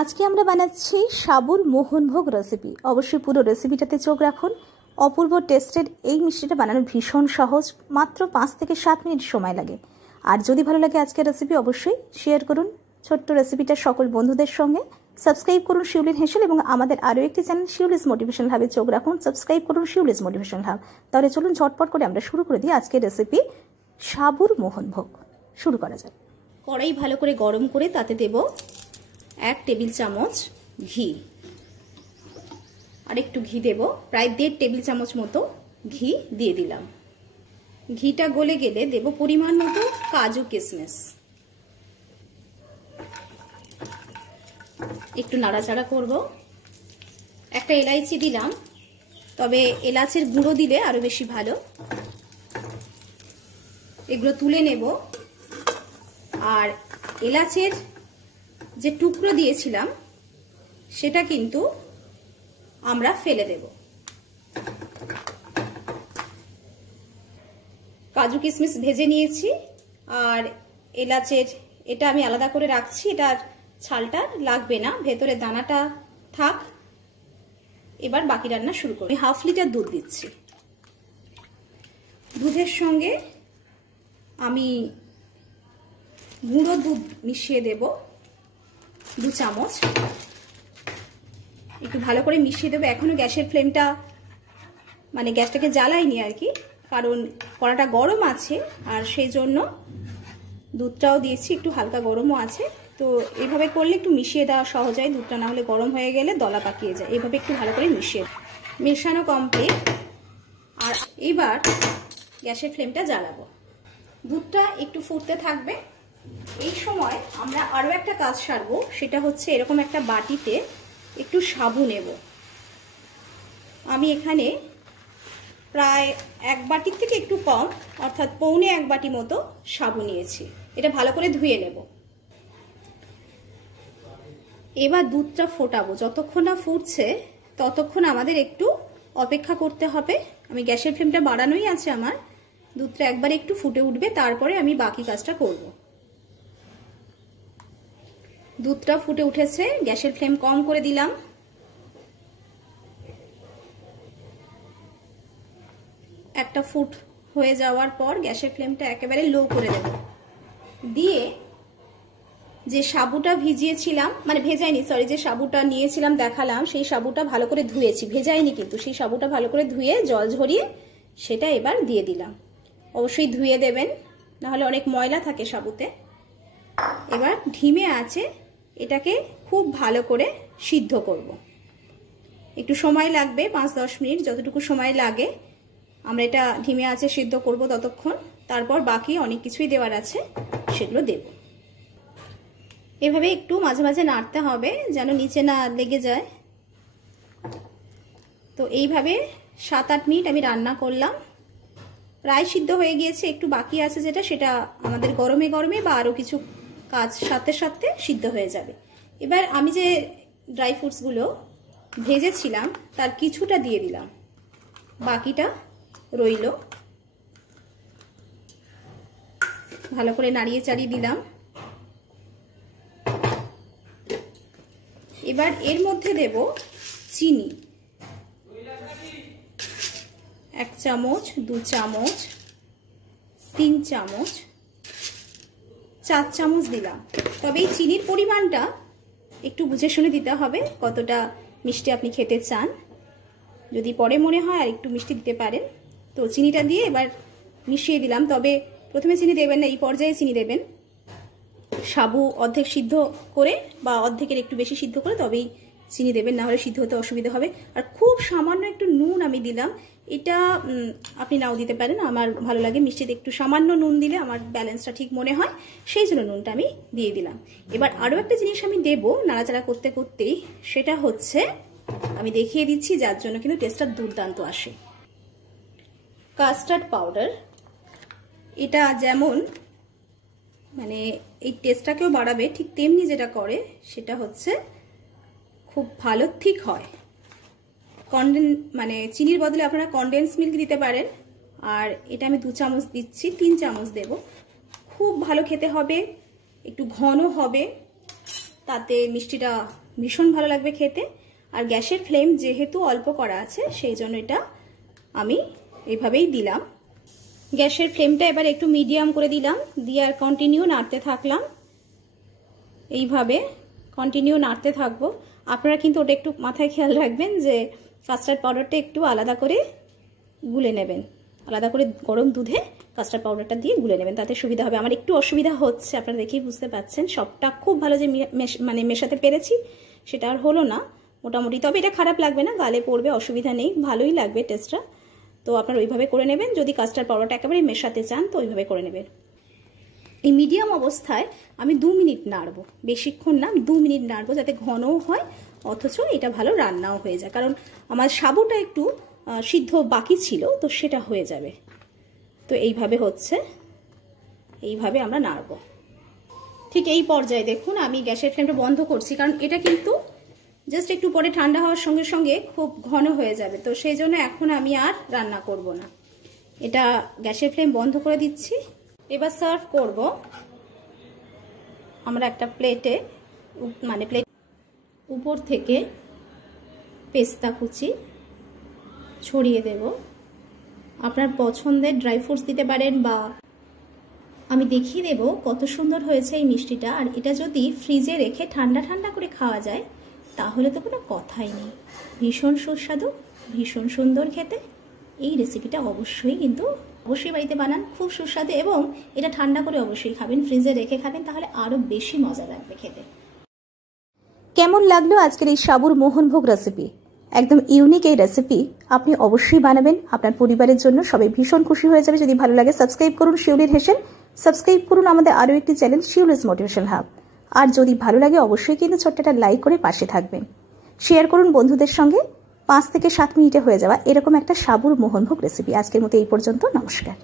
আজকে আমরা বানাচ্ছি সাবুর মোহনভোগ রেসিপি। অবশ্যই পুরো রেসিপিটাতে চোখ রাখুন। অপূর্ব টেস্টের এই মিষ্টিটা বানানো ভীষণ সহজ, মাত্র 5 থেকে 7 মিনিট সময় লাগে। আর যদি ভালো লাগে আজকের রেসিপি অবশ্যই শেয়ার করুন ছোট্ট রেসিপিটা সকল বন্ধুদের সঙ্গে। সাবস্ক্রাইব করুন শিউলির হেসেল এবং আমাদের আরও একটি চ্যানেল শিউলিস মোটিভেশনাল হাবে চোখ রাখুন। সাবস্ক্রাইব করুন শিউলিস মোটিভেশনাল হাব। তাহলে চলুন ঝটপট করে আমরা শুরু করে দিই আজকের রেসিপি সাবুর মোহনভোগ। শুরু করা যাক। কড়াই ভালো করে গরম করে তাতে দেব 1 টেবিল চামচ ঘি, আর একটু ঘি দেব, প্রায় 1.5 টেবিল চামচ মতো ঘি দিয়ে দিলাম। ঘিটা গলে গেলে দেব পরিমাণ মতো কাজু কিশমিশ, একটু নাড়াচাড়া করব। একটা এলাইচি দিলাম, তবে এলাচের গুঁড়ো দিলে আরো বেশি ভালো। এগুলো তুলে নেব। আর এলাচের যে টুকরো দিয়েছিলাম সেটা কিন্তু আমরা ফেলে দেব। কাজু কিশমিশ ভেজে নিয়েছি, আর এলাচের এটা আমি আলাদা করে রাখছি। এটার ছালটা লাগবে না, ভেতরে দানাটা থাক। এবার বাকি রান্না শুরু করি। 1/2 লিটার দুধ দিচ্ছি। দুধের সঙ্গে আমি গুঁড়ো দুধ মিশিয়ে দেব 2 চামচ। একটু ভালো করে মিশিয়ে দেবো। এখনো গ্যাসের ফ্লেমটা মানে গ্যাসটাকে জ্বালাইনি আর কি, কারণ কড়াটা গরম আছে আর সেই জন্য দুধটাও দিয়েছি, একটু হালকা গরমও আছে। তো এইভাবে করলে একটু মিশিয়ে দেওয়া সহজ হয়, দুধটা না হলে গরম হয়ে গেলে দলা পাকিয়ে যায়। এইভাবে একটু ভালো করে মেশানো কমপ্লিট। আর এবার গ্যাসের ফ্লেমটা জ্বালাবো। দুধটা একটু ফুটতে থাকবে। এই সময় আমরা আরও একটা কাজ সারবো, সেটা হচ্ছে এরকম একটা বাটিতে একটু সাবু নেব। আমি এখানে প্রায় 1 বাটির থেকে একটু কম, অর্থাৎ পৌনে 1 বাটি মতো সাবু নিয়েছি। এটা ভালো করে ধুয়ে নেব। এবার দুধটা ফোটাবো। যতক্ষণ না ফুটছে ততক্ষণ আমাদের একটু অপেক্ষা করতে হবে। আমি গ্যাসের ফ্লেমটা বাড়ানোই আছে আমার। দুধটা একবার একটু ফুটে উঠবে, তারপরে আমি বাকি কাজটা করব। দুধটা ফুটে উঠেছে, গ্যাসের ফ্লেম কম করে দিলাম। একটা ফুট হয়ে যাওয়ার পর গ্যাসের ফ্লেমটা একেবারে লো করে দেব। দিয়ে যে সাবুটা ভিজিয়েছিলাম, মানে ভেজাইনি, সরি, যে সাবুটা নিয়েছিলাম দেখালাম, সেই সাবুটা ভালো করে ধুয়েছি, ভেজাইনি কিন্তু। সেই সাবুটা ভালো করে ধুয়ে জল ঝরিয়ে সেটা এবার দিয়ে দিলাম। অবশ্যই ধুয়ে দেবেন, নাহলে অনেক ময়লা থাকে সাবুতে। এবার ধিমে আছে এটাকে খুব ভালো করে সিদ্ধ করব। একটু সময় লাগবে, 5-10 মিনিট, যতটুকু সময় লাগে আমরা এটা ধিমে আছে সিদ্ধ করব ততক্ষণ। তারপর বাকি অনেক কিছুই দেওয়ার আছে, সেগুলো দেব। এভাবে একটু মাঝে মাঝে নাড়তে হবে যেন নিচে না লেগে যায়। তো এইভাবে 7-8 মিনিট আমি রান্না করলাম। প্রায় সিদ্ধ হয়ে গিয়েছে, একটু বাকি আছে যেটা, সেটা আমাদের গরমে গরমে বা আরও কিছু কাজ সাথে সাথে সিদ্ধ হয়ে যাবে। এবার আমি যে ড্রাই ফ্রুটসগুলো ভেজেছিলাম তার কিছুটা দিয়ে দিলাম, বাকিটা রইল। ভালো করে নাড়িয়ে চাড়িয়ে দিলাম। এবার এর মধ্যে দেব চিনি। 1 চামচ, 2 চামচ, 3 চামচ, 4 চামচ দিলাম। তবে এই চিনির পরিমাণটা একটু বুঝে শুনে দিতে হবে, কতটা মিষ্টি আপনি খেতে চান। যদি পরে মনে হয় আর একটু মিষ্টি দিতে পারেন। তো চিনিটা দিয়ে এবার মিশিয়ে দিলাম। তবে প্রথমে চিনি দেবেন না, এই পর্যায়ে চিনি দেবেন। সাবু অর্ধেক সিদ্ধ করে বা অর্ধেকের একটু বেশি সিদ্ধ করে তবেই চিনি দেবেন, না হলে সিদ্ধ হতে অসুবিধা হবে। আর খুব সামান্য একটু নুন আমি দিলাম। এটা আপনি নাও দিতে পারেন, আমার ভালো লাগে মিষ্টিতে একটু সামান্য নুন দিলে আমার ব্যালেন্সটা ঠিক মনে হয়, সেই জন্য নুনটা আমি দিয়ে দিলাম। এবার আরও একটা জিনিস আমি দেব নাড়াচাড়া করতে করতেই, সেটা হচ্ছে আমি দেখিয়ে দিচ্ছি, যার জন্য কিন্তু টেস্টটা দুর্দান্ত আসে। Custard powder. এটা যেমন মানে এই টেস্টটাকেও বাড়াবে, ঠিক তেমনি যেটা করে সেটা হচ্ছে খুব ভালো ঠিক হয়। মানে চিনির বদলে আপনারা কনডেন্স মিল্ক দিতে পারেন। আর এটা আমি 2 চামচ দিচ্ছি, 3 চামচ দেব। খুব ভালো খেতে হবে, একটু ঘন হবে। তাতে মিষ্টিটা ভীষণ ভালো লাগবে খেতে। আর গ্যাসের ফ্লেম যেহেতু অল্প করা আছে সেই জন্য এটা আমি এইভাবেই দিলাম। গ্যাসের ফ্লেমটা এবার একটু মিডিয়াম করে দিলাম, দিয়ে আর কন্টিনিউ নাড়তে থাকলাম। এইভাবে কন্টিনিউ নাড়তে থাকবো। আপনারা কিন্তু ওটা একটু মাথায় খেয়াল রাখবেন যে কাস্টার্ড পাউডারটা একটু আলাদা করে গুলে নেবেন, আলাদা করে গরম দুধে কাস্টার্ড পাউডারটা দিয়ে গুলে নেবেন, তাতে সুবিধা হবে। আমার একটু অসুবিধা হচ্ছে, আপনারা দেখেই বুঝতে পাচ্ছেন। সবটা খুব ভালো যে মেশাতে পেরেছি সেটা আর হলো না মোটামুটি, তবে এটা খারাপ লাগবে না, গালে পড়বে, অসুবিধা নেই, ভালোই লাগবে টেস্টটা। তো আপনারা ওইভাবে করে নেবেন। যদি কাস্টার্ড পাউডারটা একেবারে মেশাতে চান তো ওইভাবে করে নেবেন। এই মিডিয়াম অবস্থায় আমি 2 মিনিট নাড়বো, বেশিক্ষণ না, 2 মিনিট নাড়বো, যাতে ঘনও হয় অথচ এটা ভালো রান্নাও হয়ে যায়। কারণ আমার সাবুটা একটু সিদ্ধ বাকি ছিল, তো সেটা হয়ে যাবে। তো এইভাবে হচ্ছে, এইভাবে আমরা নাড়বো। ঠিক এই পর্যায়ে দেখুন আমি গ্যাসের ফ্লেমটা বন্ধ করছি, কারণ এটা কিন্তু জাস্ট একটু পরে ঠান্ডা হওয়ার সঙ্গে সঙ্গে খুব ঘন হয়ে যাবে। তো সেই জন্য এখন আমি আর রান্না করব না, এটা গ্যাসের ফ্লেম বন্ধ করে দিচ্ছি। এবার সার্ভ করব। আমরা একটা প্লেটে, মানে প্লেট উপর থেকে পেস্তা কুচি ছড়িয়ে দেব। আপনার পছন্দের ড্রাই ফ্রুটস দিতে পারেন, বা আমি দেখিয়ে দেব কত সুন্দর হয়েছে এই মিষ্টিটা। আর এটা যদি ফ্রিজে রেখে ঠান্ডা ঠান্ডা করে খাওয়া যায় তাহলে তো কোনো কথাই নেই, ভীষণ সুস্বাদু, ভীষণ সুন্দর খেতে। এই রেসিপিটা অবশ্যই বাড়িতে বানান, খুব সুস্বাদু, এবং এটা ঠান্ডা করে অবশ্যই খাবেন, ফ্রিজে রেখে খাবেন, তাহলে আরও বেশি মজা লাগবে খেতে। কেমন লাগলো আজকের এই সাবুর মোহনভোগ রেসিপি? একদম ইউনিক এই রেসিপি, আপনি অবশ্যই বানাবেন আপনার পরিবারের জন্য, সবাই ভীষণ খুশি হয়ে যাবে। যদি ভালো লাগে সাবস্ক্রাইব করুন শিউলির হেসেল, সাবস্ক্রাইব করুন আমাদের আরও একটি চ্যানেল শিউলিস মোটিভেশন হাব। আর যদি ভালো লাগে অবশ্যই কিন্তু ছোট্ট একটা লাইক করে পাশে থাকবেন, শেয়ার করুন বন্ধুদের সঙ্গে। 5 থেকে 7 মিনিটে হয়ে যাওয়া এরকম একটা সাবুর মোহনভোগ রেসিপি। আজকের মতো এই পর্যন্ত, নমস্কার।